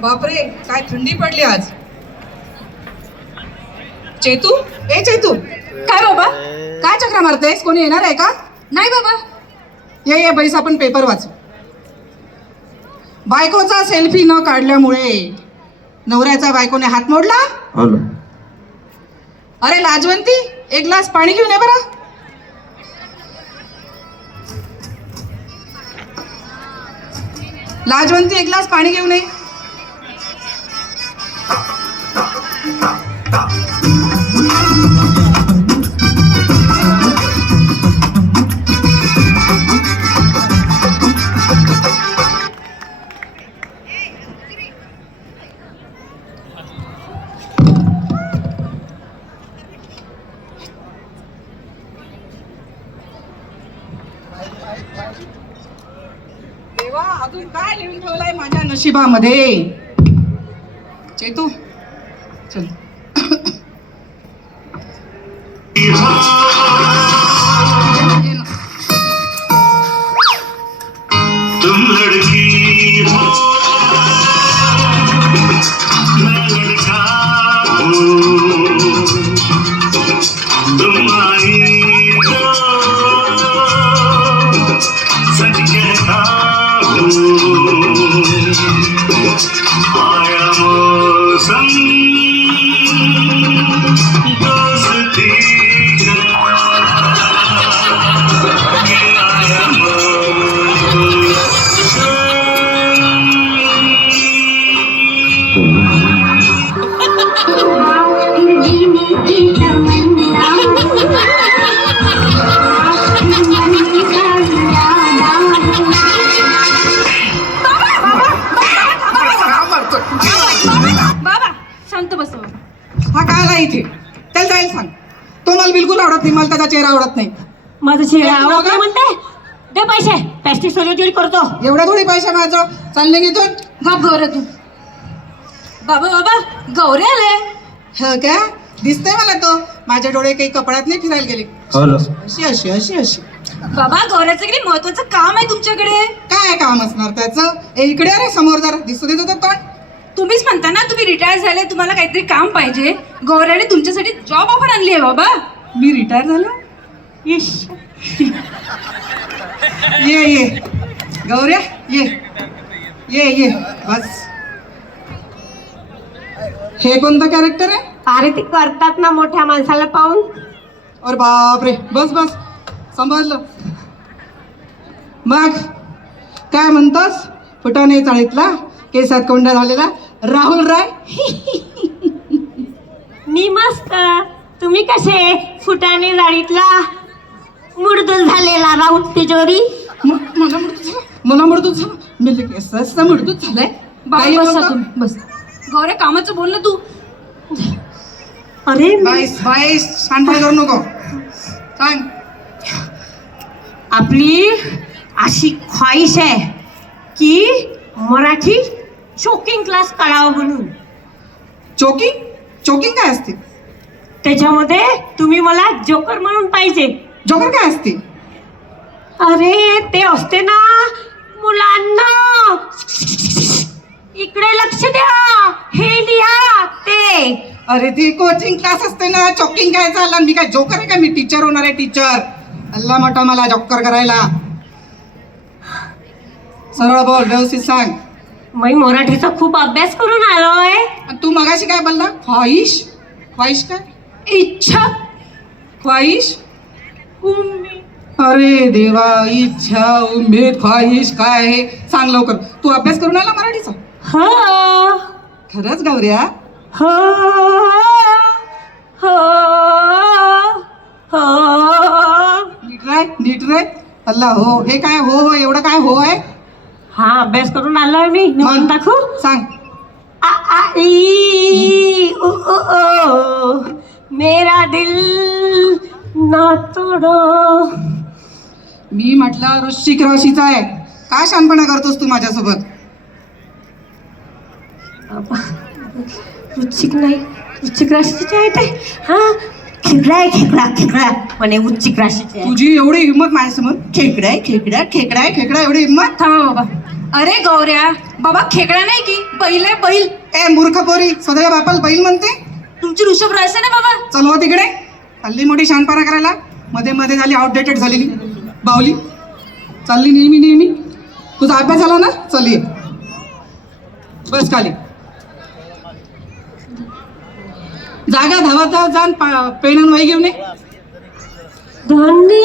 बापरे, काय थंडी पडली आज. चेतू, ए चेतू, काय बाबा, काय चक्रा मारतेस? कोणी येणार आहे का? नाही बाबा. ये बैस, आपण पेपर वाचू. बायकोचा सेल्फी न काढल्यामुळे नवऱ्याचा बायकोने हात मोडला. अरे लाजवंती, एक ग्लास पाणी घेऊन ये बरं. लाजवंती, एक ग्लास पाणी घेऊन ये. देवा, अजून काय लिहून ठेवलंय माझ्या नशिबामध्ये? चेतू, चल. तुम लड़की हो मैं लड़का हूँ, तुम आई हो सच कहता हूँ, आया मौसम दोस्ती का, ये आया मौसम. बाबा शांत बस. हा काय आला इथे? त्याला जायला सांग. तो मला बिलकुल आवडत नाही, मला त्याचा चेहरा आवडत नाही. माझं चेहरा आवडत नाही म्हणते. दे पैसे, प्लॅस्टिक सर्जरी करतो. एवढ्या थोडी पैसे माझं चालले घेतोय. गप गौऱ्या तू. बाबा बाबा, गौऱ्या आले. ह काय दिसतंय मला तो. माझे डोळे काही कपड्यात नाही फिरायला गेले. अशी अशी अशी अशी. बाबा, गौऱ्याचं किती महत्वाचं काम आहे तुमच्याकडे. काय काम असणार त्याचं? इकडे अरे समोर जरा दिसू देत होतं पण. तुम्हीच म्हणता ना तुम्ही रिटायर झाले, तुम्हाला काहीतरी काम पाहिजे. गौऱ्याने तुमच्यासाठी जॉब ऑफर आणली आहे बाबा. मी रिटायर झालो. येश. ये ये गौऱ्या, ये ये ये बस. हे कोणतं कॅरेक्टर आहे? अरे ते करतात ना मोठ्या माणसाला पाहून. अरे बापरे, बस बस समजलं. मग काय म्हणतोस? फुटाणे चाळीतला, केसात कोंडा झालेला राहुल राय. मी मस्त. तुम्ही कसे? फुटाने जाळीतला मुडदूल झालेला राऊत तिजोरी. मला मृत्यू झाला. मी केसाचा मृत्यू झालाय. बाई बसा तुम्ही, बस. गौऱ्या, कामाचं बोल ना तू. अरे बाईस बाईस शांतपणे करू नको. सांग. आपली अशी ख्वाहिश आहे की मराठी चोकिंग क्लास करावा म्हणून. चोकिंग? चोकिंग काय असते? त्याच्यामध्ये तुम्ही मला जोकर म्हणून पाहिजे. जोकर काय असते? अरे ते असते ना मुलांना. इकडे लक्ष द्या, हे लिहा ते. अरे ती कोचिंग क्लास असते ना. चोकिंग काय झालं? मी काय जोकर आहे का? मी टीचर होणार आहे, टीचर. अल्ला मोठा मला जोकर करायला. सरळ बोल, व्यवस्थित सांग. मी मराठीचा खूप अभ्यास करून आलोय. आणि तू मगाशी काय बोलला? ख्वाहिश? ख्वाहिश काय? इच्छा, ख्वाहिश? अरे देवा, इच्छा, उमेद, ख्वाहिश काय आहे? सांग लवकर. तू अभ्यास करून आला मराठीचा? हो खरंच गौऱ्या? हो हो हो. नीट राय. अल्ला हो. हे काय हो हो एवढं काय हो आहे? हा अभ्यास करून आलोय मी. म्हणून दाखवू. सांग. आ आ ई उ उ ओ मेरा दिल ना तोडो. मी म्हटलं वृश्चिक राशीचा आहे. काय शानपणा करतोस तू माझ्यासोबत? वृश्चिक नाही, वृश्चिक राशीचे आहे ते. हा खेकडा खेकडा म्हणे वृश्चिक राशीचे आहे. तुझी एवढी हिंमत माझ्यासमोर? खेकडा एवढी हिंमत? थांबा बाबा. अरे गौऱ्या, बाबा खेकडा नाही की बैल आहे बैल. ए मूर्ख पोरी, स्वतःच्या बापाला बैल म्हणते. तुमची ऋषभ राहायचं ना बाबा. चल हो तिकडे. हल्ली मोठी शानपणा करायला मध्ये मध्ये झाली, आउटडेटेड झालेली बावली. चालली नेहमी. तुझा अभ्यास झाला ना, चल ये बस खाली. जागा धावत जाण, पेन आणि वही घेऊन ये. धनी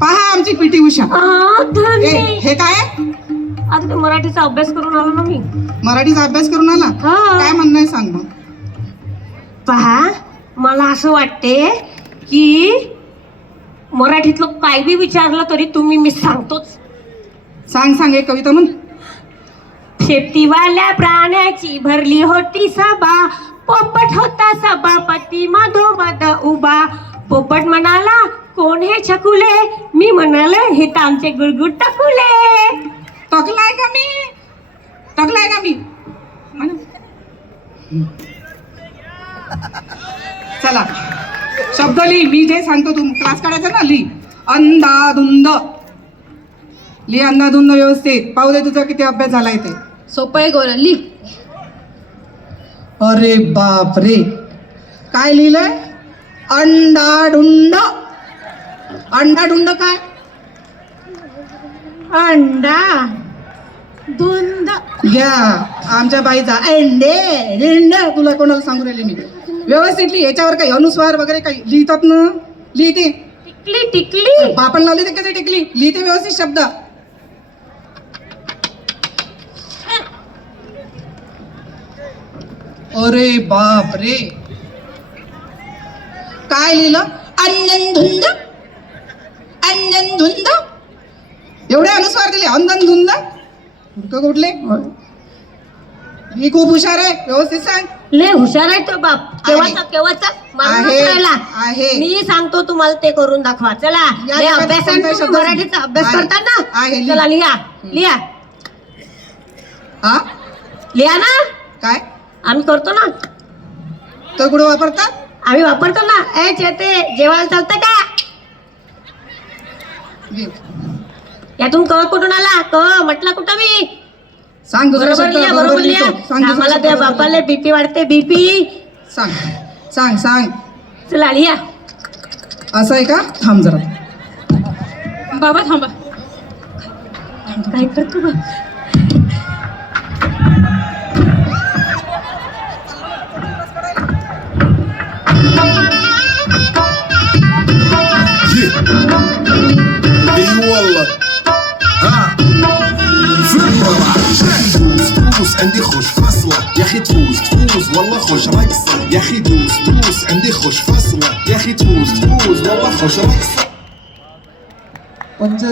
पहा आमची पीटी उषा. धनी हे काय आहे? आता ते मराठीचा अभ्यास करून आलो ना मी. मराठीचा अभ्यास करून आला? हा. काय म्हणणं आहे सांग मग. पहा, मला असं वाटते की मराठीतलं काय बी विचारलं तरी तुम्ही मी सांगतोच. सांग एक कविता म्हण. शेतीवाल्या प्राण्याची भरली होती सभा, पोपट होता सभापती मधोमध उभा. पोपट म्हणाला कोण हे छकुले, मी म्हणाले हे तर आमचे गुळगुळ टकुले. टकलाय का मी म्हण. चला शब्द लिही. मी जे सांगतो तू क्लास काढायचा ना, लिही. अंधाधुंद लिही, अंधाधुंद व्यवस्थित. पाहू दे तुझा किती अभ्यास झालाय ते. सोपं आहे गौरव, लिह. अरे बाप रे, काय लिहिलंय? अंडाढुंड. अंडाढुंड काय? अंडा धुंद. घ्या आमच्या बाईचा अंडे डिंड. तुला कोणाला सांगू राहिले मी? व्यवस्थित लिही. याच्यावर काही अनुस्वार वगैरे काही लिहितात ना, लिहिते. टिकली टिकली बापण लावली ते कधी टिकली? लिहिते व्यवस्थित शब्द. अरे बाप रे, काय लिहिलं? अंधन धुंद. एवढे अनुस्वार दिले. अंधन धुंद कुठले? मी खूप हुशार आहे, व्यवस्थित सांग. लय हुशार आहे तो बाप. केव्हाचा मारूनच राहिला. आहे. मी सांगतो तुम्हाला ते करून दाखवा. चला या लय जगात अभ्यास कोणता शब्द मराठीचा अभ्यास आहे. करतात ना. आहे, लिह. चला लिहा हा लिहा ना. काय आम्ही करतो ना, तर कुठे वापरतात? आम्ही वापरतो ना. ए चेते, जेवायला चालतं का? घे. यातून क कुठून आला? क म्हटलं कुठं मी? सांग दुसरा बरोबर शब्द. लिहा, बरोबर बरोबर लिहा. लिहितो. सांग दुसरा आम्हाला शब्द, त्या बरोबर बापाले बीपी वाढते, बीपी. लिहितो. सांग. चला लिहा. असं आहे का? थांब जरा. बाबा थांबा. काय करतो बा? اي والله ها دوس عندي خوش فصلة يا اخي تفوز والله خوش رقصة يا اخي دوس عندي خوش فصلة يا اخي تفوز والله خوش رقصة. पंच